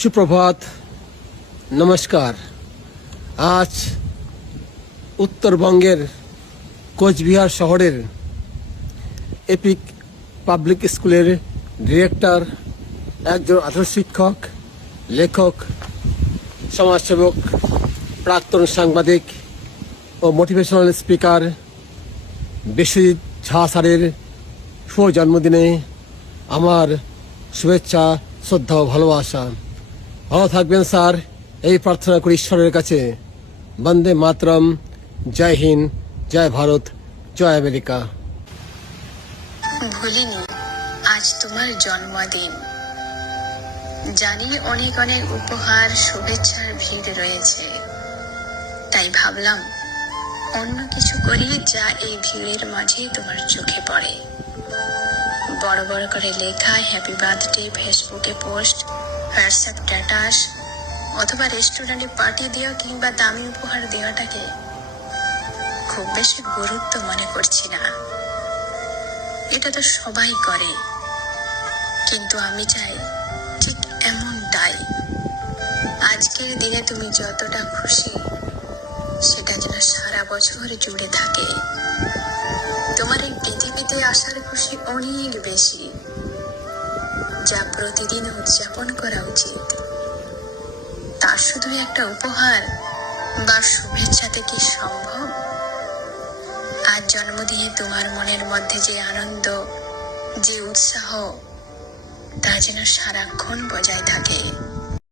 সুপ্রভাত, নমস্কার। আজ উত্তরবঙ্গের কোচবিহার শহরের এপিক পাবলিক স্কুলের ডিরেক্টর, একজন আদর্শ শিক্ষক, লেখক, সমাজসেবক, প্রাক্তন সাংবাদিক ও মোটিভেশনাল স্পিকার বিশ্বজিৎ ঝা স্যারের শুভ জন্মদিনে আমার শুভেচ্ছা, শ্রদ্ধা ও ভালোবাসা। ভালো থাকবেন স্যার, এই প্রার্থনা করি ঈশ্বরের কাছে। বন্দে মাতরম। জয় হিন্দ, জয় ভারত, জয় আমেরিকা। ভুলিনি আজ তোমার জন্মদিন। জানি অনেক অনেক উপহার, শুভেচ্ছার ভিড় রয়েছে, তাই ভাবলাম অন্য কিছু করি যা এই ভিড়ের মাঝে তোমার চোখে পড়ে। বড় বড় করে লেখা হ্যাপি বার্থডে ফেসবুকে পোস্ট, হোয়াটসঅ্যাপ স্ট্যাটাস অথবা রেস্টুরেন্টে পার্টি দেওয়া কিংবা দামি উপহার দেওয়াটাকে খুব বেশি গুরুত্ব মনে করছি না। এটা তো সবাই করে, কিন্তু আমি চাই ঠিক এমনটাই। আজকের দিনে তুমি যতটা খুশি, সেটা যেন সারা বছর জুড়ে থাকে। তোমার এই পৃথিবীতে আসার খুশি অনেক বেশি, যা প্রতিদিন উদযাপন করা উচিত। তার শুধু একটা উপহার বা শুভেচ্ছাতে কি সম্ভব? আজ জন্মদিনে তোমার মনের মধ্যে যে আনন্দ, যে উৎসাহ, তা যেন সারাক্ষণ বজায় থাকে।